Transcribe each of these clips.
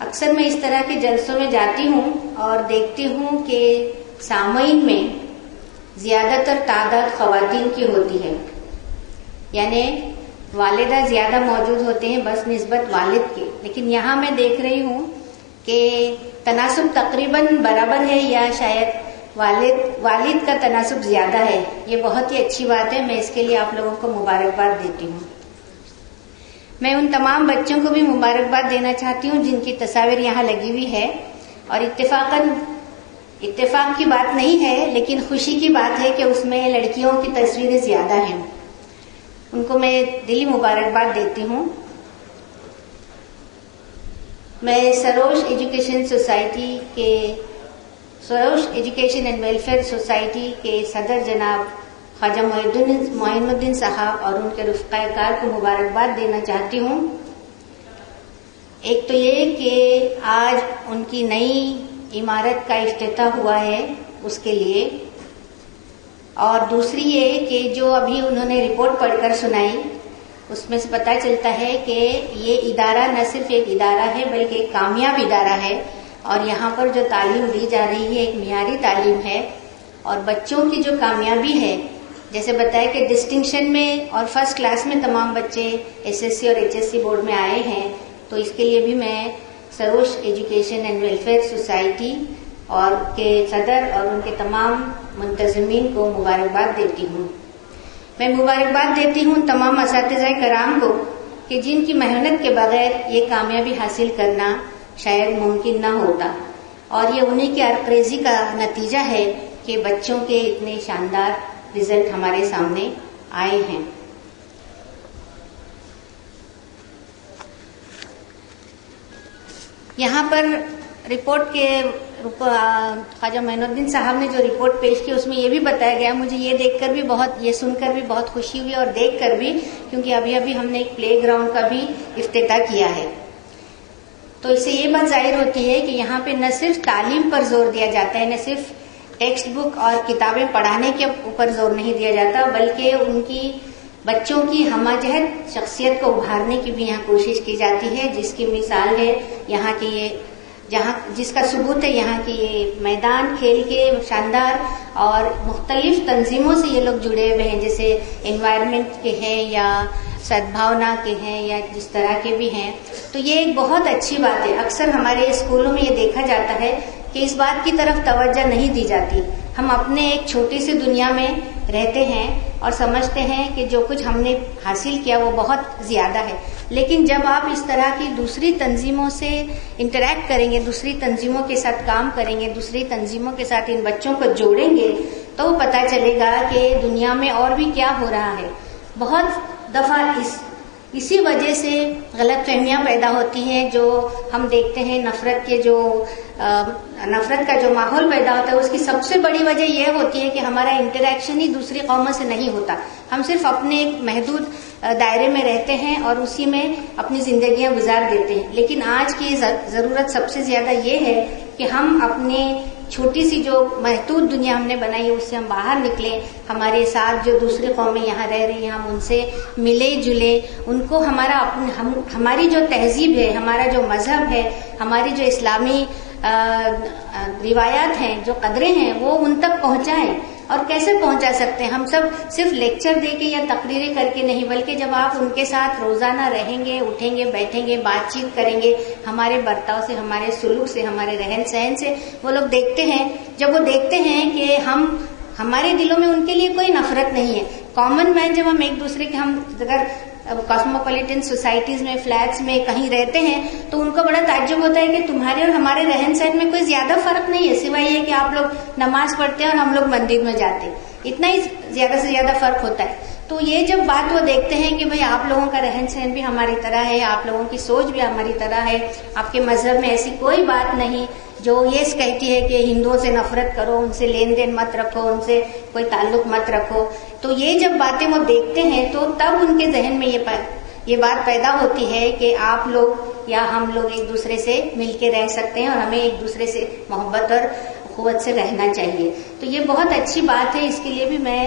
اکثر میں اس طرح کے جلسوں میں جاتی ہوں اور دیکھتی ہوں کہ سامعین میں زیادہ تر تعداد خواتین کی ہوتی ہے، یعنی والدہ زیادہ موجود ہوتے ہیں بس نسبت والد کے. لیکن یہاں میں دیکھ رہی ہوں کہ تناسب تقریباً برابر ہے، یا شاید والد کا تناسب زیادہ ہے. یہ بہت ہی اچھی بات ہے، میں اس کے لیے آپ لوگوں کو مبارکباد دیتی ہوں. میں ان تمام بچوں کو بھی مبارکباد دینا چاہتی ہوں جن کی تصاویر یہاں لگی ہوئی ہے، اور اتفاق کی بات نہیں ہے لیکن خوشی کی بات ہے کہ اس میں لڑکیوں کی تصویریں زیادہ ہیں. ان کو میں دلی مبارکباد دیتی ہوں. میں Sarosh education and welfare society کے صدر جناب خواجہ معین الدین صاحب اور ان کے رفقا کار کو مبارکباد دینا چاہتی ہوں. ایک تو یہ کہ آج ان کی نئی عمارت کا افتتاح ہوا ہے اس کے لیے، اور دوسری یہ کہ جو ابھی انہوں نے رپورٹ پڑھ کر سنائی اس میں سے پتہ چلتا ہے کہ یہ ادارہ نہ صرف ایک ادارہ ہے بلکہ ایک کامیاب ادارہ ہے، اور یہاں پر جو تعلیم دی جا رہی ہے ایک معیاری تعلیم ہے، اور بچوں کی جو کامیابی ہے جیسے بتایا کہ ڈسٹنکشن میں اور فرسٹ کلاس میں تمام بچے SSC اور HSC بورڈ میں آئے ہیں. تو اس کے لیے بھی میں Sarosh education and welfare society اور کے صدر اور ان کے تمام منتظمین کو مبارکباد دیتی ہوں. میں مبارکباد دیتی ہوں تمام اساتذہ کرام کو کہ جن کی محنت کے بغیر یہ کامیابی حاصل کرنا شاید ممکن نہ ہوتا، اور یہ انہیں کی عرقریزی کا نتیجہ ہے کہ بچوں کے اتنے شاندار رزلٹ ہمارے سامنے آئے ہیں. یہاں پر رپورٹ کے خواجہ معین الدین صاحب نے جو رپورٹ پیش کی اس میں یہ بھی بتایا گیا، مجھے یہ دیکھ کر بھی یہ سن کر بھی بہت خوشی ہوئی اور دیکھ کر بھی، کیونکہ ابھی ہم نے ایک پلے گراؤنڈ کا بھی افتتاح کیا ہے. تو اس سے یہ بات ظاہر ہوتی ہے کہ یہاں پہ نہ صرف تعلیم پر زور دیا جاتا ہے، نہ صرف ٹیکسٹ بک اور کتابیں پڑھانے کے اوپر زور نہیں دیا جاتا، بلکہ ان کی بچوں کی ہمہ جہت شخصیت کو ابھارنے کی بھی یہاں کوشش کی جاتی ہے، جس کی مثال ہے یہاں کی جس کا ثبوت ہے یہاں کی یہ میدان کھیل کے شاندار، اور مختلف تنظیموں سے یہ لوگ جڑے ہوئے ہیں، جیسے انوائرمنٹ کے ہیں یا سدبھاونا کے ہیں یا جس طرح کے بھی ہیں. تو یہ ایک بہت اچھی بات ہے. اکثر ہمارے اسکولوں میں یہ دیکھا جاتا ہے کہ اس بات کی طرف توجہ نہیں دی جاتی. ہم اپنے ایک چھوٹی سی دنیا میں رہتے ہیں اور سمجھتے ہیں کہ جو کچھ ہم نے حاصل کیا وہ بہت زیادہ ہے، لیکن جب آپ اس طرح کی دوسری تنظیموں سے انٹریکٹ کریں گے، دوسری تنظیموں کے ساتھ کام کریں گے، دوسری تنظیموں کے ساتھ ان بچوں کو جوڑیں گے تو پتہ چلے گا کہ دنیا میں اور بھی کیا ہو رہا ہے. بہت دفعہ اسی وجہ سے غلط فہمیاں پیدا ہوتی ہیں، جو ہم دیکھتے ہیں نفرت کا جو ماحول پیدا ہوتا ہے، اس کی سب سے بڑی وجہ یہ ہوتی ہے کہ ہمارا انٹریکشن ہی دوسری قوموں سے نہیں ہوتا. ہم صرف اپنے ایک محدود دائرے میں رہتے ہیں اور اسی میں اپنی زندگیاں گزار دیتے ہیں. لیکن آج کی ضرورت سب سے زیادہ یہ ہے کہ ہم اپنے چھوٹی سی جو محدود دنیا ہم نے بنائی ہے اس سے ہم باہر نکلیں. ہمارے ساتھ جو دوسری قومیں یہاں رہ رہی ہیں ہم ان سے ملے جلے، ان کو ہماری جو تہذیب ہے، ہمارا جو مذہب ہے، ہماری جو اسلامی روایات ہیں، جو قدریں ہیں، وہ ان تک پہنچائیں. اور کیسے پہنچا سکتے ہیں؟ ہم سب صرف لیکچر دے کے یا تقریریں کر کے نہیں، بلکہ جب آپ ان کے ساتھ روزانہ رہیں گے، اٹھیں گے، بیٹھیں گے، بات چیت کریں گے، ہمارے برتاؤ سے، ہمارے سلوک سے، ہمارے رہن سہن سے وہ لوگ دیکھتے ہیں. جب وہ دیکھتے ہیں کہ ہمارے دلوں میں ان کے لیے کوئی نفرت نہیں ہے. کامن مین جب ہم ایک دوسرے کے اگر کاسموپولیٹن سوسائٹیز میں، فلیٹس میں کہیں رہتے ہیں تو ان کو بڑا تعجب ہوتا ہے کہ تمہارے اور ہمارے رہن سہن میں کوئی زیادہ فرق نہیں ہے، سوائے یہ کہ آپ لوگ نماز پڑھتے ہیں اور ہم لوگ مندر میں جاتے ہیں، اتنا ہی زیادہ سے زیادہ فرق ہوتا ہے. تو یہ جب بات وہ دیکھتے ہیں کہ بھئی آپ لوگوں کا رہن سہن بھی ہماری طرح ہے، آپ لوگوں کی سوچ بھی ہماری طرح ہے، آپ کے مذہب میں ایسی کوئی بات نہیں جو یہ کہتی ہے کہ ہندوؤں سے نفرت کرو، ان سے لین دین مت رکھو، ان سے کوئی تعلق مت رکھو. تو یہ جب باتیں وہ دیکھتے ہیں تو تب ان کے ذہن میں یہ بات پیدا ہوتی ہے کہ آپ لوگ یا ہم لوگ ایک دوسرے سے مل کے رہ سکتے ہیں اور ہمیں ایک دوسرے سے محبت اور قوت سے رہنا چاہیے. تو یہ بہت اچھی بات ہے. اس کے لیے بھی میں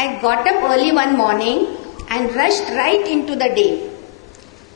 I got up early one morning and rushed right into the day.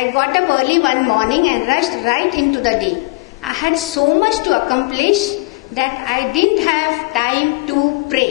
I got up early one morning and rushed right into the day. I had so much to accomplish that I didn't have time to pray.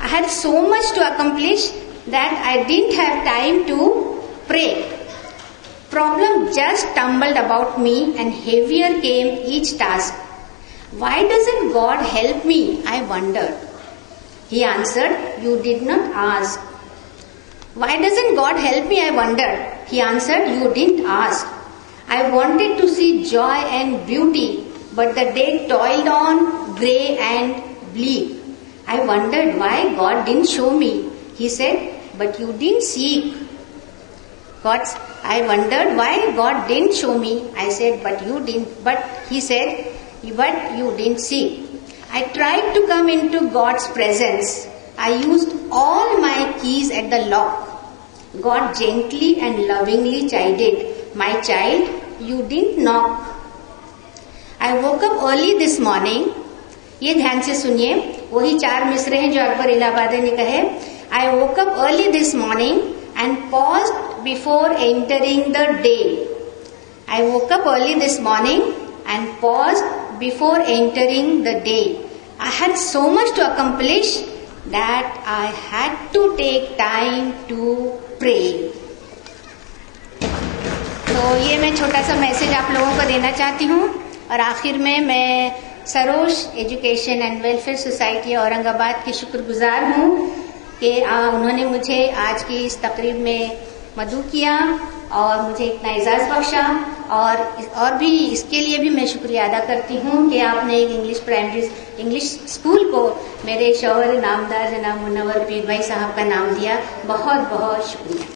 I had so much to accomplish that I didn't have time to pray. Problem just tumbled about me and heavier came each task. Why doesn't God help me? I wondered. He answered, you did not ask. Why doesn't God help me? I wondered. He answered, you didn't ask. I wanted to see joy and beauty, but the day toiled on, grey and bleak. I wondered why God didn't show me. He said, but you didn't seek. I wondered why God didn't show me. I said, but he said, but you didn't see. I tried to come into God's presence, I used all my keys at the lock. God gently and lovingly chided, "My child, you didn't knock." I woke up early this morning. یہ دھیان سے سنیے, وہی 4 مصرے ہیں جو اکبر الہ آبادی نے کہے. I woke up early this morning and paused before entering the day. I woke up early this morning and paused before entering the day. I had so much to accomplish that I had to take time to pray. تو یہ میں چھوٹا سا message آپ لوگوں کو دینا چاہتی ہوں. اور آخر میں Sarosh education and welfare society Aurang آباد کی شکر گزار ہوں کہ انہوں نے مجھے آج کی اس تقریب میں مدعو کیا اور مجھے اتنا اعزاز بخشا. اور بھی اس کے لیے بھی میں شکریہ ادا کرتی ہوں کہ آپ نے ایک انگلش اسکول کو میرے شوہر نامدار جناب منور پیر بھائی صاحب کا نام دیا. بہت بہت شکریہ.